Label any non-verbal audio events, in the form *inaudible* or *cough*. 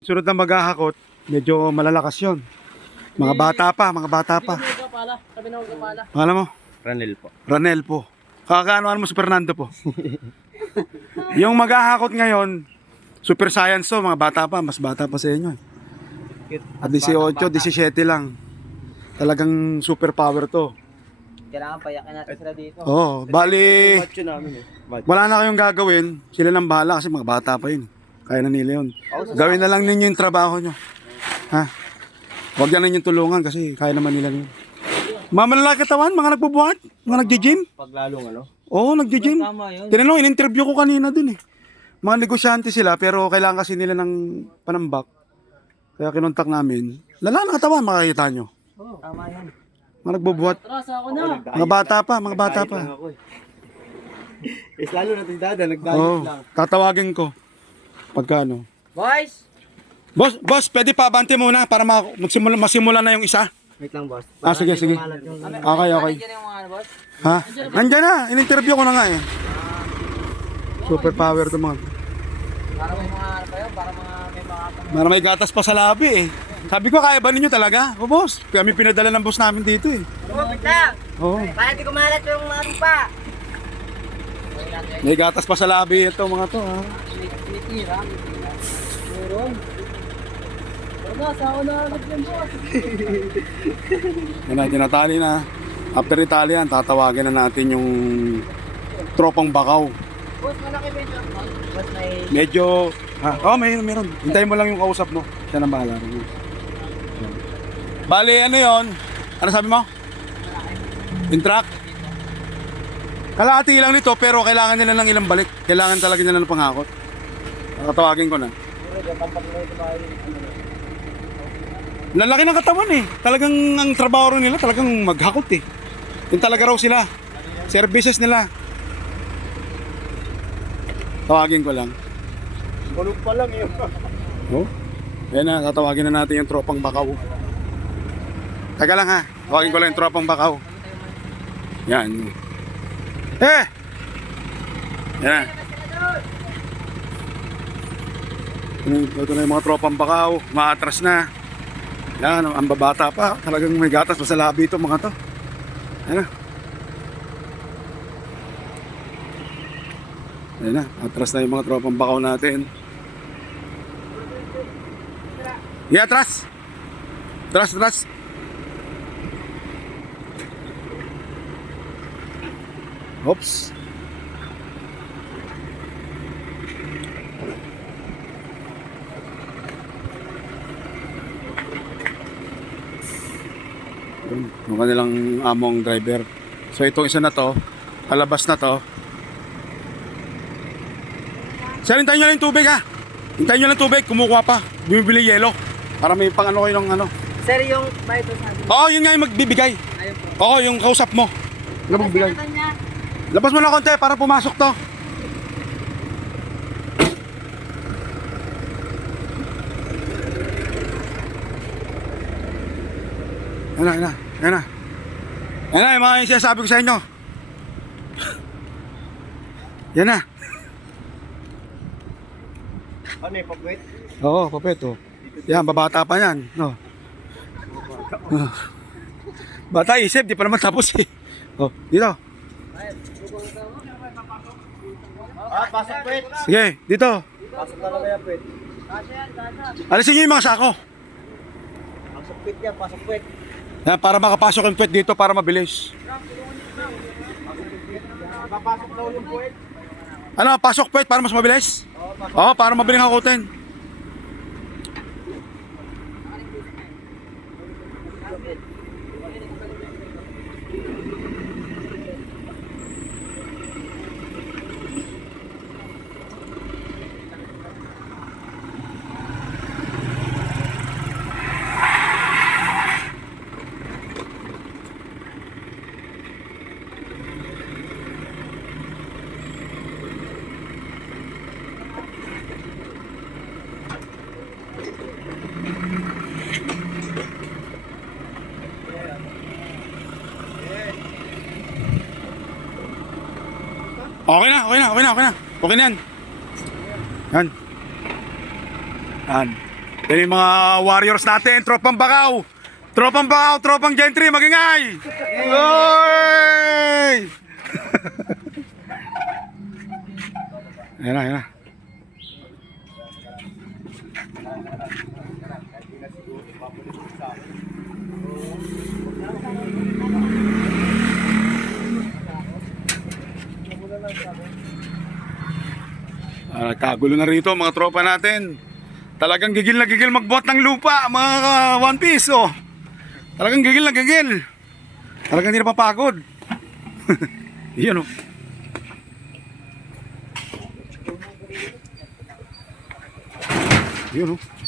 Sunod na maghahakot, medyo malalakas yon. Mga bata pa, mga bata pa. Hindi ko pala. Sabi na ko pala. Alam mo, Ranel po. Ranel po. Kakakaanoan mo si Fernando po. *laughs* yung maghahakot ngayon, super science to, mga bata pa, mas bata pa sa inyo. eh. At 18, 17 lang. Talagang super power to. Kailangan payakin natin sila dito. Oh, bali, Macho namin eh. Macho. wala na kayong gagawin. Sila nang bahala kasi mga bata pa yun. Kaya na nila yun. Gawin na lang ninyo yung trabaho nyo. Ha? Huwag yan ninyong tulungan kasi kaya naman nila yun. Mga malalaki katawan, mga nagbubuhat, mga nagji-gym. Paglalong ano? Oo, nagji-gym. Tinanong, in-interview ko kanina dun eh. Mga negosyante sila pero kailangan kasi nila ng panambak. Kaya kinontak namin. Lala na katawan, makakita nyo. Tama yan. Mga nagbubuhat. Tara, sa ako na. Mga bata pa, mga bata pa. eh. *laughs* Is lalo na si Dada, nag-diet Oo, lang. tatawagin ko. Pagka ano. Boys! Boss, boss, pwede pa abante muna para ma- magsimula, masimula na yung isa. Wait lang boss. Ah, sige, sige. Yung... Okay, okay. Nandiyan yung mga ano, boss. Ha? Nandiyan na, in-interview ko na nga eh. Super power to mga. Para may mga ano pa yun, para mga may mga Para may gatas pa sa labi eh. Sabi ko, kaya ba ninyo talaga? O boss, kami pinadala ng boss namin dito eh. Lumapit lang! Oo. Para di kumalat yung mga rupa! May gatas pa sa labi ito mga to ha. Tinitira. Meron. Wala, sa ako na agad yan, boss. Yan na, tinatali na. After itali yan, tatawagin na natin yung tropang bakaw. Boss, malaki ba yung Boss, may... Medyo, ha? Oh, mayroon, mayroon. Hintayin mo lang yung kausap mo. Siya nang bahala. Bali, ano yon? Ano sabi mo? Intrack? Kalahati lang nito pero kailangan nila ng ilang balik. Kailangan talaga nila ng panghakot. Tatawagin ko na. Lalaki ng katawan eh. Talagang ang trabaho nila talagang maghakot eh. Yung talaga raw sila. Services nila. Tawagin ko lang. Bulog pa lang yun. *laughs* Oh? Yan na, tatawagin na natin yung tropang bakaw. Teka lang ha, tawagin ko lang yung tropang bakaw. Yan. Eh! Yan. Ito, na- yung mga tropang bakaw, maatras na. Yan, ang babata pa. Talagang may gatas pa sa labi ito mga to. Yan na. Yan na, atras na yung mga tropang bakaw natin. Yeah, atras. Atras, atras. Oops. Yun, yung kanilang among driver. So itong isa na to, palabas na to. Sir, hintayin nyo lang yung tubig ha. Hintayin nyo lang tubig, kumukuha pa. Bumibili yelo. Para may pang ano kayo ng ano. Sir, yung Bible sabi. Oo, yun nga yung magbibigay. Ayun po. Oo, yung kausap mo. Ano magbibigay? Labas mo na konti para pumasok to. Yan na, yan na, yan na. Yan na, yung mga yung sinasabi ko sa inyo. Yan na. Ano eh, pag-wait? Oo, papet, oh. Yan, babata pa yan. No. Bata isip, di pa naman tapos eh. Oh, dito. Ah, pasok wait. Sige, dito. Pasok talaga yan wait. Alisin nyo yung mga sako. Pasok wait yan, pasok. Yan, para makapasok yung pet dito para mabilis. Papasok daw yung wait. Ano, pasok pet para mas mabilis? Oo, para mabiling hakutin. Okay na, okay na, okay na, okay na. Okay na yan. Yan. Yan. Yan yung mga warriors natin, tropang bakaw. Tropang bakaw, tropang gentry, magingay! Oy! *laughs* Ayan na, ayan na. Ah, kagulo na rito mga tropa natin. Talagang gigil na gigil magbuhat ng lupa mga ah, One Piece oh. Talagang gigil na gigil. Talagang hindi napapagod. *laughs* Yun oh. Yun oh.